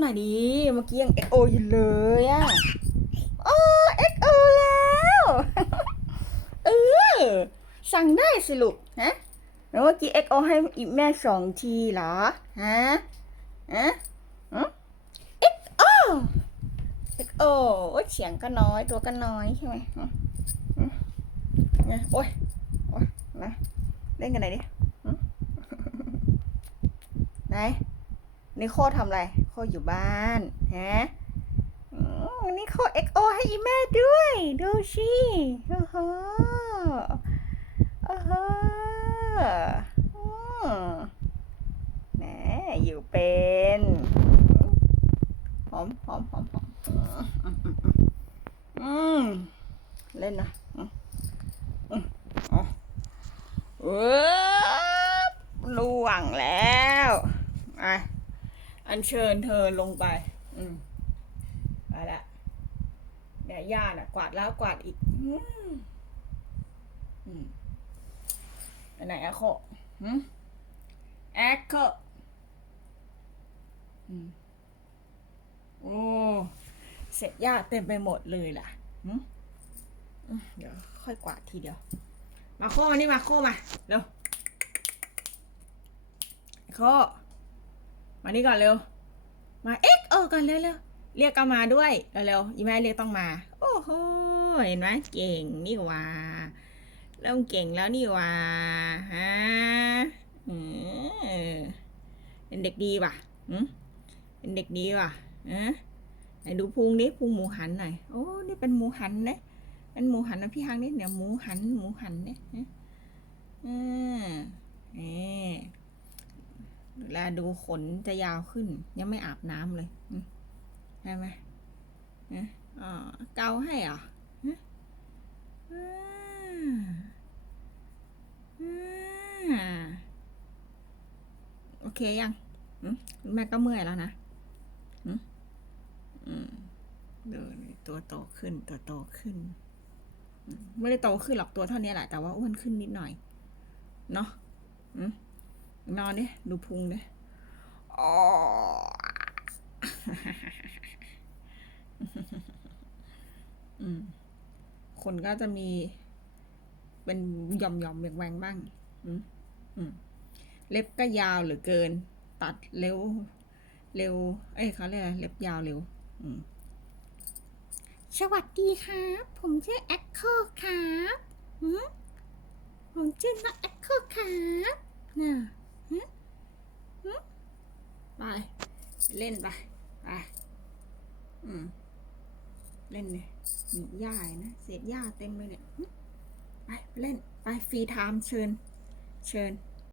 หน่อยดิเมื่อกี้ยัง XO ออยู่เลยอะโอ้ XO แล้วเออสั่งได้สิลูกฮะแล้วเมื่อกี้ XO ให้อีแม่สองทีเหรอฮะฮะฮะ XO XO โอ้ยเสียงก็น้อยตัวก็น้อยใช่ไหมไงโอ้ยโอ้ยนะเล่นกันไหนดิไหนนิโคทำอะไร โคอยู่บ้านฮะอืมนิโคเอ็กโอให้อีแม่ด้วย ดูสิโอ้โหโอ้โหอืมแหมอยู่เป็นหอมหอมหอมหอมอืมเล่นนะอือืมอ๋อเว้บล่วงแล้วอะ อัญเชิญเธอลงไป อืมไปละเดี๋ยย่าน่ะ กวาดแล้วกวาดอีก อืมอืมไหนแอะโคหืมแอคโคอืมโอ้เสร็จย่าเต็มไปหมดเลยล่ะหืมอืมเดี๋ยวค่อยกวาดทีเดียว มาโคมานี่มาโคมาเร็วโค มานี่ก่อนเร็ว มาเอ็กโออก่อนเร็วเร็วเรียกก็มาด้วยเร็วเร็วอีแม่เรียกต้องมา โอ้โหเห็นไหมเก่งนี่ว่าเริ่มเก่งแล้วนี่ว่าฮะเป็นเด็กดีว่ะอืมเป็นเด็กดีว่ะฮะไหนดูพุงดิพุงหมูหันหน่อยโอ้นี่เป็นหมูหันนะเป็นหมูหันนะพี่ฮังนี่เนี่ยหมูหันหมูหันเนี่ยอืมนี่เวลดูขนจะยาวขึ้น ยังไม่อาบน้ำเลยใช่ไหมเกาให้อฮะอ่อโอเคยังแม่ก็เมื่อยแล้วนะอืมอืมดูนี่ตัวโตขึ้นตัวโตขึ้น ไม่ได้โตขึ้นหรอกตัวเท่านี้แหละ แต่ว่าอ้วนขึ้นนิดหน่อย เนาะ นอนดิดูพุงดิอ๋อคนก็จะมี เป็นหย่อมหย่อมแหวงแหวงบ้างเล็บก็ยาวหลือเกิน ตัดเร็ว เร็ว เอ้ยเขาเรียกอะไรเล็บยาวเร็วสวัสดีครับ ผมชื่อแอคโคครับผมชื่อน้องแอคโคครับน่ะ ไปเล่นไปไปอืมเล่นเลยหนีหญ้านะเศษหญ้าเต็มเลยเนี่ยไปเล่นไปฟรีไทม์เชิญ เชิญ